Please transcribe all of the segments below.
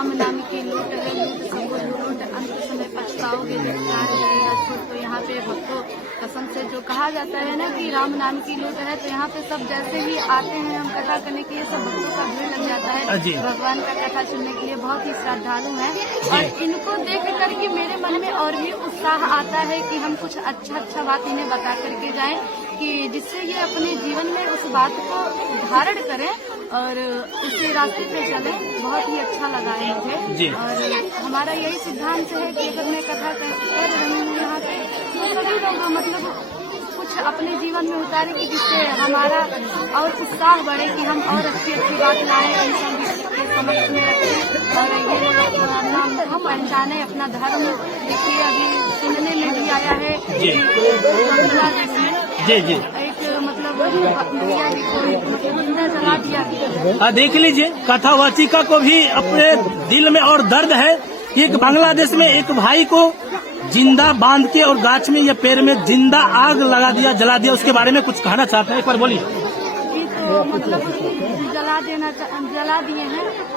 राम नाम की लूट है, लूट सबको लूट, अंत समय पछताओगे जब प्राण जाएगा छूट। तो यहाँ पे भक्तों कसम से जो कहा जाता है ना कि राम नाम की लूट है, तो यहाँ पे सब जैसे ही आते हैं हम कथा करने के लिए, सब भक्तों का भीड़ लग जाता है भगवान का कथा सुनने के लिए। बहुत ही श्रद्धालु हैं और इनको देख करके मेरे मन में और भी उत्साह आता है कि हम कुछ अच्छा बात इन्हें बता करके जाएं, कि जिससे ये अपने जीवन में उस बात को धारण करें और उसी रास्ते पे चले। बहुत ही अच्छा लगा है मुझे और हमारा यही सिद्धांत है कि अगर मैं कथा कर रही हूँ यहाँ पे, तो सभी लोग मतलब कुछ अपने जीवन में उतारे कि जिससे हमारा और उत्साह बढ़े कि हम और अच्छी बात लाएं इन सब के समक्ष में रखें और ये लोग अपना मुख पहचाने, अपना धर्म। देखिए अभी सुनने में भी आया है बांग्लादेश में एक मतलब जिंदा जला दिया। देख लीजिए, कथावाचिका को भी अपने दिल में और दर्द है कि एक बांग्लादेश में एक भाई को जिंदा बांध के और गाछ में या पेड़ में जिंदा आग लगा दिया, जला दिया। उसके बारे में कुछ कहना चाहते हैं, एक बार बोलिए। तो मतलब जला दिए हैं, तो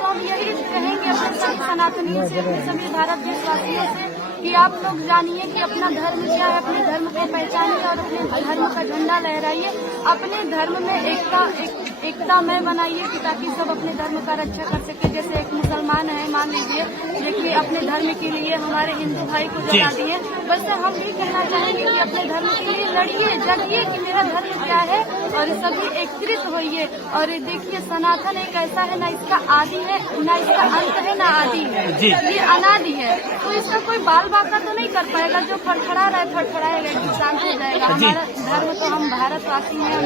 हम यही कहेंगे अपने सभी सनातनियों से, अपने सभी भारत देशवासियों से कि आप लोग जानिए कि अपना धर्म क्या है, अपने धर्म को पहचानिए और अपने धर्म का झंडा लहराइए। अपने धर्म में एकता में बनाइए कि ताकि सब अपने धर्म का रक्षा कर सके। जैसे एक मुसलमान है, मान लीजिए, देखिए अपने धर्म के लिए हमारे हिंदू भाई को जला दिए, वैसे हम भी कहना चाहेंगे कि अपने धर्म के लिए लड़िए, जगिए कि मेरा धर्म क्या है और सभी एकत्रित होइए। और देखिए सनातन एक ऐसा है, ना इसका आदि है ना इसका अंत है, ना आदि है, ये अनादि है। तो इसका कोई बाल बाका तो नहीं कर पाएगा, जो फड़फड़ा रहा है फड़फड़ाएगा, शांत हो जाएगा। हमारा धर्म तो हम भारतवासी हैं,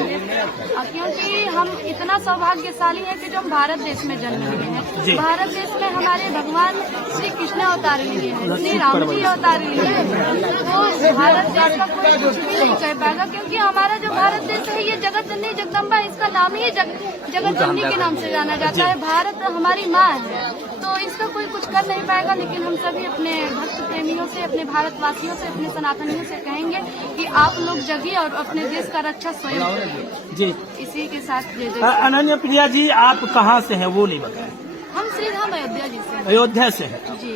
क्योंकि हम इतना सौभाग्यशाली है कि जो हम भारत देश में जन्म लिए हैं। भारत देश में हमारे भगवान श्री कृष्ण अवतार लिए हैं, श्री राम जी अवतार लिए हैं। तो भारत देश का कोई कुछ भी नहीं कह पाएगा, क्योंकि हमारा जो भारत देश है ये जगत जननी जगदम्बा, इसका नाम ही जगत जननी के नाम से जाना जाता है। भारत हमारी माँ है, तो इसका कोई कुछ कर नहीं पाएगा। लेकिन हम सभी अपने भक्त प्रेमियों से, अपने भारतवासियों से, अपने सनातनियों से कहेंगे कि आप लोग जगिए और अपने देश का रक्षा स्वयं करिए। जी, इसी के साथ अनन्या प्रिया जी, आप कहाँ से हैं वो नहीं बताएं। हम श्रीधाम अयोध्या जी से। अयोध्या से है जी।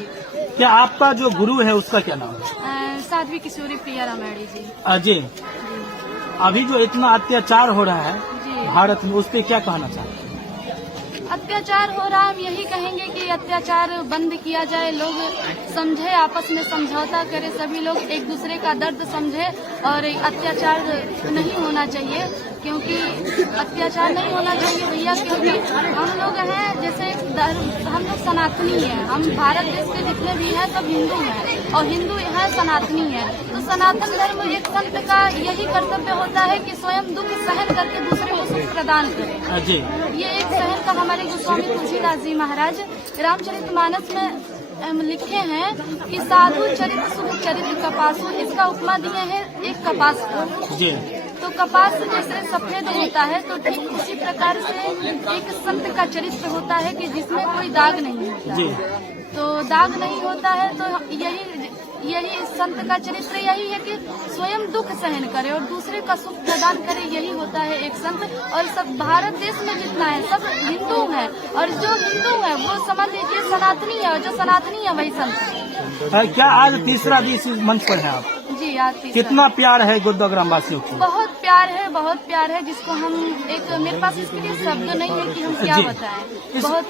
क्या आपका जो गुरु है उसका क्या नाम है? साध्वी किशोरी प्रिया रामायणी जी। जी, अभी जो इतना अत्याचार हो रहा है भारत में, उस पर क्या कहना चाहते हैं? अत्याचार हो रहा, हम यही कहेंगे कि अत्याचार बंद किया जाए, लोग समझे, आपस में समझौता करें, सभी लोग एक दूसरे का दर्द समझे और अत्याचार नहीं होना चाहिए, क्योंकि अत्याचार नहीं होना चाहिए भैया। क्योंकि हम लोग हैं, जैसे हम लोग सनातनी हैं, हम भारत देश के जितने भी हैं सब हिंदू हैं और हिंदू हैं सनातनी हैं। तो सनातन धर्म एक संत का यही कर्तव्य होता है कि स्वयं दुख सहन करके दूसरे को सुख प्रदान करे। ये एक सहन का हमारे गोस्वामी तुलसीदास जी महाराज रामचरितमानस में लिखे हैं कि साधु चरित सुख चरित कपासु, इसका उपमा दिए हैं एक कपास को। तो कपास जैसे सफेद होता है, तो ठीक उसी प्रकार से एक संत का चरित्र होता है कि जिसमें कोई दाग नहीं होता। तो दाग नहीं होता है, तो यही संत का चरित्र यही है कि स्वयं दुख सहन करे और दूसरे का सुख प्रदान करे, यही होता है एक संत। और सब भारत देश में जितना है सब हिंदू है, और जो हिंदू है वो समझ लीजिए सनातनी है, और जो सनातनी है वही संत है। क्या आज तीसरा दिन इस मंच पर है आप? जी, आज कितना प्यार है गुरुग्राम वासियों को? बहुत प्यार है, बहुत प्यार है, जिसको हम मेरे पास इसके लिए शब्द नहीं है कि हम क्या बताएं। बहुत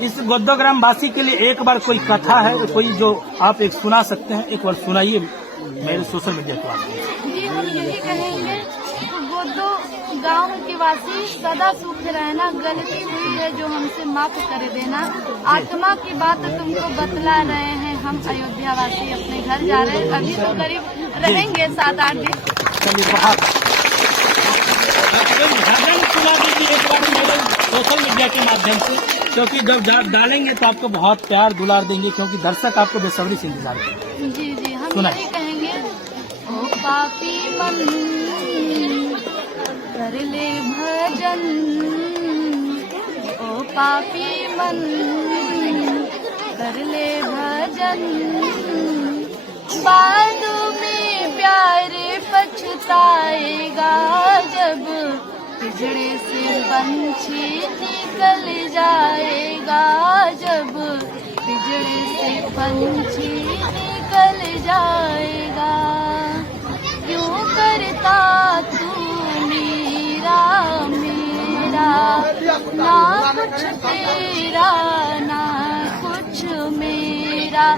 इस गुरुग्राम वासी के लिए एक बार कोई कथा है कोई जो आप एक सुना सकते हैं? एक बार सुनाइए मेरे सोशल मीडिया के। जी, हम यही कहेंगे गोदो गांव के वासी सदा सुख रहना, गलती हुई है जो हमसे माफ कर देना, आत्मा की बात तुमको बतला रहे हैं, हम अयोध्या वासी अपने घर जा रहे हैं। अभी तो करीब रहेंगे 7-8 दिन। सुना दीजिए एक बार मेरे सोशल मीडिया के माध्यम से, क्योंकि जब डालेंगे तो आपको बहुत प्यार दुलार देंगे, क्योंकि दर्शक आपको बेसब्री से इंतजार करेंगे। जी, हम यही कहेंगे, ओ पापी मन कर ले भजन, ओ पापी मन कर ले भजन, बाद में प्यार पछताएगा जब पिंजड़े से पंछी निकल जाएगा, जब पंछी निकल जाएगा। क्यों करता तू मेरा मेरा, ना कुछ तेरा ना कुछ मेरा।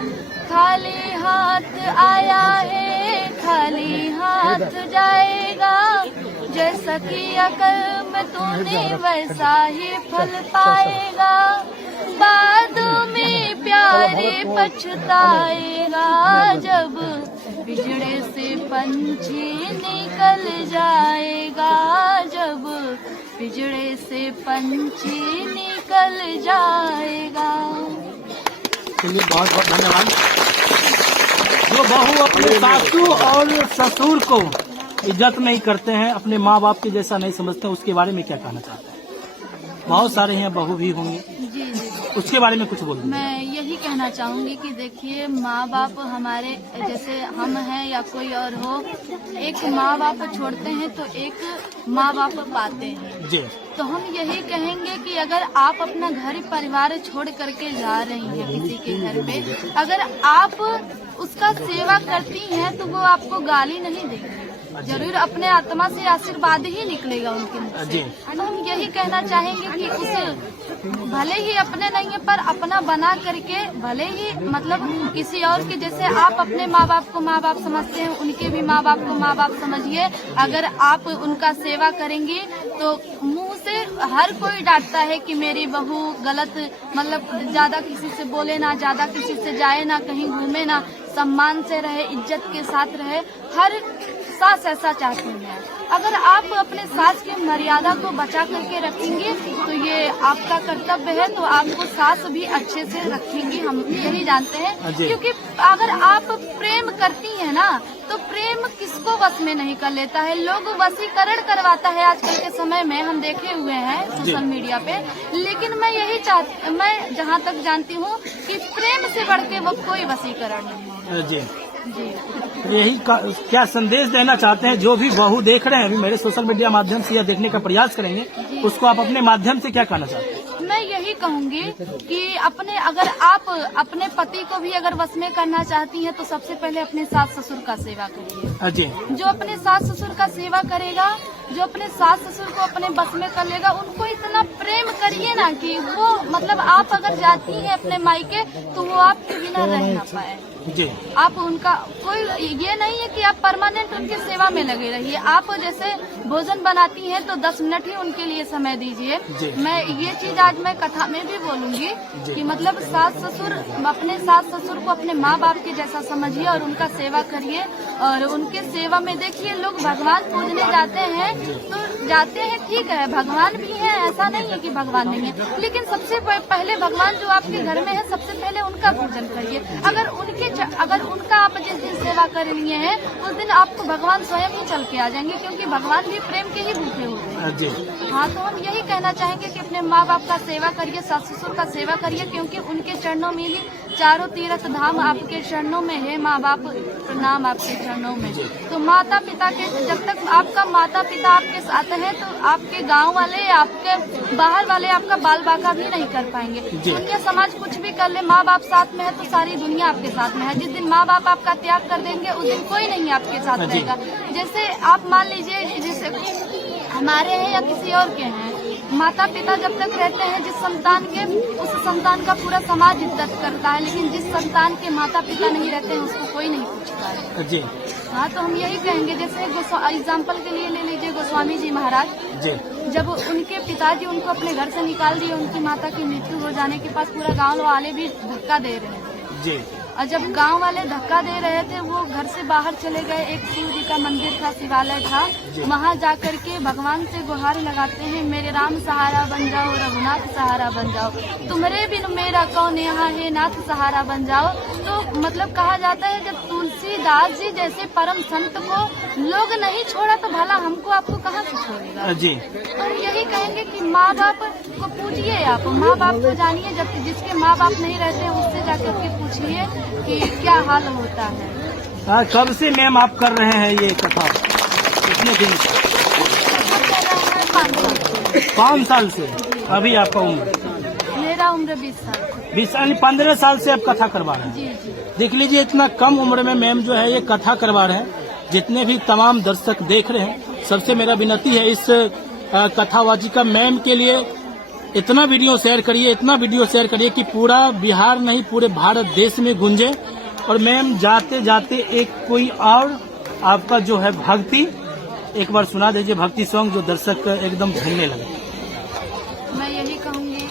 खाली हाथ आया है खाली हाथ जाएगा। जैसा किया कर्म तूने वैसा ही फल पाएगा। बाद में प्यारे पछताएगा। जब पिंजड़े से पंछी निकल जाएगा। जब पिंजड़े से पंछी निकल जाएगा। चलिए बहुत बहुत धन्यवाद। जो बहू अपने सासू और ससुर को इज्जत नहीं करते हैं, अपने माँ बाप के जैसा नहीं समझते हैं, उसके बारे में क्या कहना चाहते हैं? बहुत सारे यहाँ बहू भी होंगे, जी उसके बारे में कुछ बोल दीजिए। मैं यही कहना चाहूंगी कि देखिए, माँ बाप हमारे जैसे हम हैं या कोई और हो, एक माँ बाप छोड़ते हैं तो एक माँ बाप पाते हैं जी। तो हम यही कहेंगे कि अगर आप अपना घर परिवार छोड़ करके जा रही हैं किसी के घर पे, अगर आप उसका सेवा करती हैं तो वो आपको गाली नहीं देगी, जरूर अपने आत्मा से आशीर्वाद ही निकलेगा उनके मुख से। तो हम यही कहना चाहेंगे कि उस भले ही अपने नहीं है पर अपना बना करके, भले ही मतलब किसी और के जैसे आप अपने माँ बाप को माँ बाप समझते हैं, उनके भी माँ बाप को माँ बाप समझिए। अगर आप उनका सेवा करेंगी तो मुंह से हर कोई डांटता है कि मेरी बहू गलत, मतलब ज्यादा किसी से बोले ना, ज्यादा किसी से जाए ना, कहीं घूमे ना, सम्मान से रहे, इज्जत के साथ रहे। हर सास ऐसा चाहती है। अगर आप अपने सास की मर्यादा को बचा करके रखेंगे तो ये आपका कर्तव्य है, तो आपको सास भी अच्छे से रखेंगी, हम यही जानते हैं। क्योंकि अगर आप प्रेम करती हैं ना, तो प्रेम किसको वश में नहीं कर लेता है, लोग वशीकरण करवाता है आजकल के समय में, हम देखे हुए हैं सोशल मीडिया पे। लेकिन मैं जहाँ तक जानती हूँ कि प्रेम से बढ़ के वो कोई वशीकरण नहीं है। जी यही क्या संदेश देना चाहते हैं जो भी बहू देख रहे हैं अभी मेरे सोशल मीडिया माध्यम से या देखने का प्रयास करेंगे, उसको आप अपने माध्यम से क्या कहना चाहते हैं? मैं यही कहूंगी कि अगर आप अपने पति को भी अगर वश में करना चाहती हैं तो सबसे पहले अपने सास ससुर का सेवा करिए। जी। जो अपने सास ससुर का सेवा करेगा, जो अपने सास ससुर को अपने बस में कर लेगा, उनको इतना प्रेम करिए ना कि वो मतलब आप अगर जाती हैं अपने मायके तो वो आपके बिना रह ना पाए। जी। आप उनका कोई ये नहीं है कि आप परमानेंट उनकी सेवा में लगे रहिए। आप जैसे भोजन बनाती हैं तो 10 मिनट ही उनके लिए समय दीजिए। मैं ये चीज आज मैं कथा में भी बोलूंगी कि मतलब सास ससुर, अपने सास ससुर को अपने माँ बाप के जैसा समझिए और उनका सेवा करिए। और उनके सेवा में देखिए, लोग भगवान पूजने जाते हैं तो जाते हैं, ठीक है, भगवान भी है, ऐसा नहीं है कि भगवान नहीं है, लेकिन सबसे पहले भगवान जो आपके घर में है, सबसे पहले उनका पूजन करिए। अगर उनका आप जिस दिन सेवा कर लिए हैं उस दिन आपको भगवान स्वयं ही चल के आ जाएंगे, क्योंकि भगवान भी प्रेम के ही भूखे होते हैं। हाँ, तो हम यही कहना चाहेंगे कि अपने माँ बाप का सेवा करिए, सास ससुर का सेवा करिए, क्योंकि उनके चरणों में ही चारों तीर्थ धाम आपके चरणों में है। माँ बाप प्रणाम आपके चरणों में। तो माता पिता के, जब तक आपका माता पिता आपके साथ है तो आपके गांव वाले, आपके बाहर वाले आपका बाल बाका भी नहीं कर पाएंगे। दुनिया समाज कुछ भी कर ले, माँ बाप साथ में है तो सारी दुनिया आपके साथ में है। जिस दिन माँ बाप आपका त्याग कर देंगे उस दिन कोई नहीं आपके साथ रहेगा। जैसे आप मान लीजिए, जैसे हमारे हैं या किसी और के हैं, माता पिता जब तक रहते हैं जिस संतान के, उस संतान का पूरा समाज इज्जत करता है, लेकिन जिस संतान के माता पिता नहीं रहते हैं उसको कोई नहीं पूछता है। जी हाँ, तो हम यही कहेंगे, जैसे एग्जाम्पल के लिए ले लीजिए गोस्वामी जी महाराज जी। जब उनके पिताजी उनको अपने घर से निकाल दिए, उनकी माता की मृत्यु हो जाने के पास पूरा गाँव वाले भी धक्का दे रहे थे जी। और जब गांव वाले धक्का दे रहे थे, वो घर से बाहर चले गए। एक शिव जी का मंदिर था, शिवालय था, वहां जाकर के भगवान से गुहार लगाते हैं, मेरे राम सहारा बन जाओ, रघुनाथ सहारा बन जाओ, तुम्हारे बिन मेरा कौन यहाँ है, नाथ सहारा बन जाओ। तो मतलब कहा जाता है जब तुलसीदास जी जैसे परम संत को लोग नहीं छोड़ा तो भला हमको आपको कहाँ से छोड़ेगा जी। तो हम यही कहेंगे कि माँ बाप को पूछिए, आप माँ बाप को जानिए, जब जिसके माँ बाप नहीं रहते हैं उससे जाकर के पूछिए कि क्या हाल होता है। कब से मैम आप कर रहे हैं ये कथा? कितने दिन से? 5 साल। 5 साल से। अभी आपका उम्र? मेरा मेरा उम्र 20 साल। 20 यानी 15 साल से आप कथा करवा रहे हैं। जी जी। देख लीजिए, इतना कम उम्र में मैम जो है ये कथा करवा रहे हैं। जितने भी तमाम दर्शक देख रहे हैं, सबसे मेरा विनती है इस कथावाचिका मैम के लिए इतना वीडियो शेयर करिए कि पूरा बिहार नहीं पूरे भारत देश में गूंजे। और मैम जाते जाते एक कोई और आपका जो है भक्ति एक बार सुना दीजिए, भक्ति सॉन्ग जो दर्शक एकदम झूमने लगे। मैं यही कहूँगी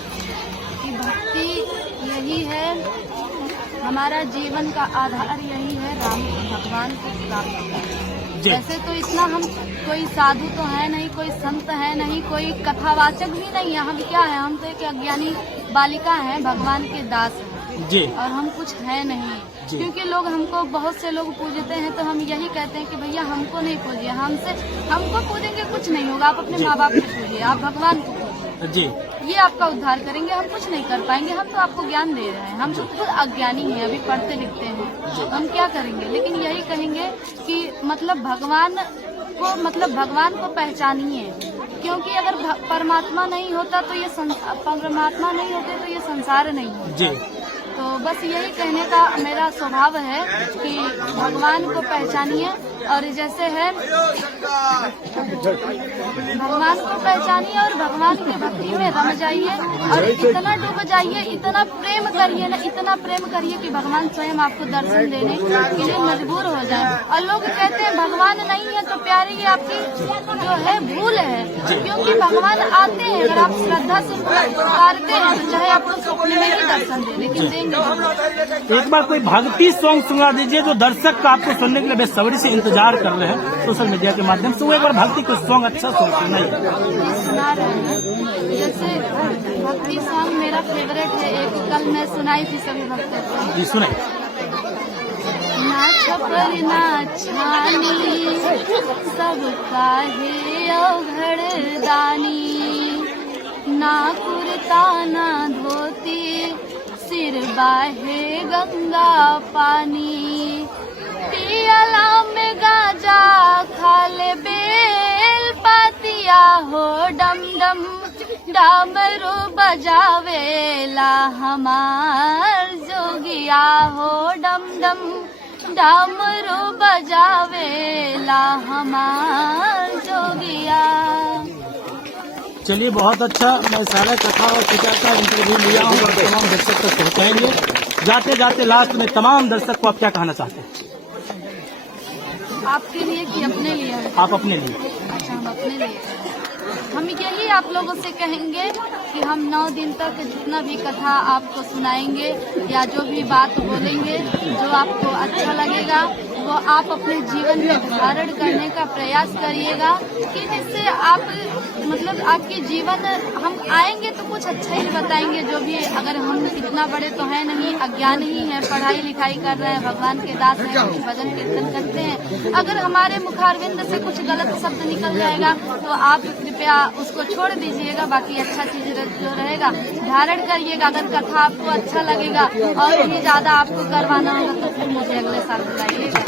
कि भक्ति यही है, हमारा जीवन का आधार यही है, राम भगवान को प्राप्त करना। वैसे तो इतना हम कोई साधु तो है नहीं, कोई संत है नहीं, कोई कथावाचक भी नहीं है। हम क्या है, हम तो एक अज्ञानी बालिका हैं, भगवान के दास हैं जी। और हम कुछ है नहीं। क्योंकि लोग हमको, बहुत से लोग पूजते हैं तो हम यही कहते हैं कि भैया हमको नहीं पूजिए, हमको पूजेंगे कुछ नहीं होगा। आप अपने माँ बाप को पूजिए, आप भगवान को पूजिए जी, ये आपका उद्धार करेंगे। हम कुछ नहीं कर पाएंगे, हम तो आपको ज्ञान दे रहे हैं। हम तो खुद अज्ञानी हैं, अभी पढ़ते लिखते हैं, हम क्या करेंगे। लेकिन यही कहेंगे कि मतलब भगवान को पहचानिए, क्योंकि अगर परमात्मा नहीं होता तो ये परमात्मा नहीं होते तो ये संसार नहीं है जी। तो बस यही कहने का मेरा स्वभाव है कि भगवान को पहचानिए। और जैसे है, भगवान को पहचानिए और भगवान की भक्ति में रम जाइए और इतना डूब जाइए, इतना प्रेम करिए ना, इतना प्रेम करिए कि भगवान स्वयं आपको दर्शन देने के लिए मजबूर हो जाए। और लोग कहते हैं भगवान नहीं है तो प्यारी ये आपकी जो है भूल है, क्योंकि भगवान आते हैं। अगर आप श्रद्धा से पुकारते हैं तो चाहे आपको सपने में ही दर्शन दे, लेकिन देंगे। एक बार कोई भक्ति सॉन्ग सुना दीजिए जो दर्शक का आपको सुनने के लिए बेसब्री से इंतजार कर रहे हैं सोशल मीडिया के माध्यम से। वो एक बार भक्ति को सॉन्ग अच्छा सॉन्ग सुना रहे हैं। जैसे भक्ति सॉन्ग मेरा फेवरेट है, एक कल मैं सुनाई थी सभी भक्तों को। जी सुनाई। ना छपर ना छानी सब काहे अवघड़ दानी, ना कुर्ता ना धोती सिर बाहे गंगा पानी, पियला में गाजा खाले बेल पातिया हो, डम डम डामरू बजावेला हमार जोगिया हो, डम डम डामरू बजावेला हमार जोगिया। चलिए, बहुत अच्छा। मैं सारा कथा और पिता का इंटरव्यू लिया हूँ और तमाम दर्शक तक पहुँचाएंगे। जाते जाते लास्ट में तमाम दर्शक को आप क्या कहना चाहते हैं? आपके लिए कि अपने लिए? आप अपने लिए। अच्छा, हम अपने लिए। हम यही आप लोगों से कहेंगे कि हम 9 दिन तक जितना भी कथा आपको सुनाएंगे या जो भी बात बोलेंगे, जो आपको अच्छा लगेगा वो आप अपने जीवन में धारण करने का प्रयास करिएगा, कि जिससे आप मतलब आपके जीवन, हम आएंगे तो कुछ अच्छा ही बताएंगे। जो भी, अगर हम इतना बड़े तो है नहीं, अज्ञान ही है, पढ़ाई लिखाई कर रहे हैं, भगवान के दास हैं, कुछ भजन कीर्तन करते हैं। अगर हमारे मुखारविंद से कुछ गलत शब्द निकल जाएगा तो आप कृपया उसको छोड़ दीजिएगा, बाकी अच्छा चीज जो रहेगा धारण करिएगा। अगर कथा आपको अच्छा लगेगा और भी ज्यादा आपको करवाना होगा तो फिर मुझे अगले साल बुलाइएगा।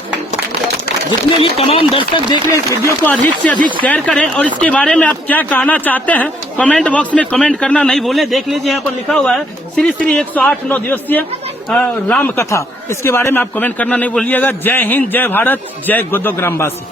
जितने भी तमाम दर्शक देख रहे हैं इस वीडियो को अधिक से अधिक शेयर करें और इसके बारे में आप क्या कहना चाहते हैं कमेंट बॉक्स में कमेंट करना नहीं भूलें। देख लीजिए, यहाँ पर लिखा हुआ है श्री श्री 108 9 दिवसीय राम कथा। इसके बारे में आप कमेंट करना नहीं भूलिएगा। जय हिंद, जय भारत, जय गोदो ग्रामवासी।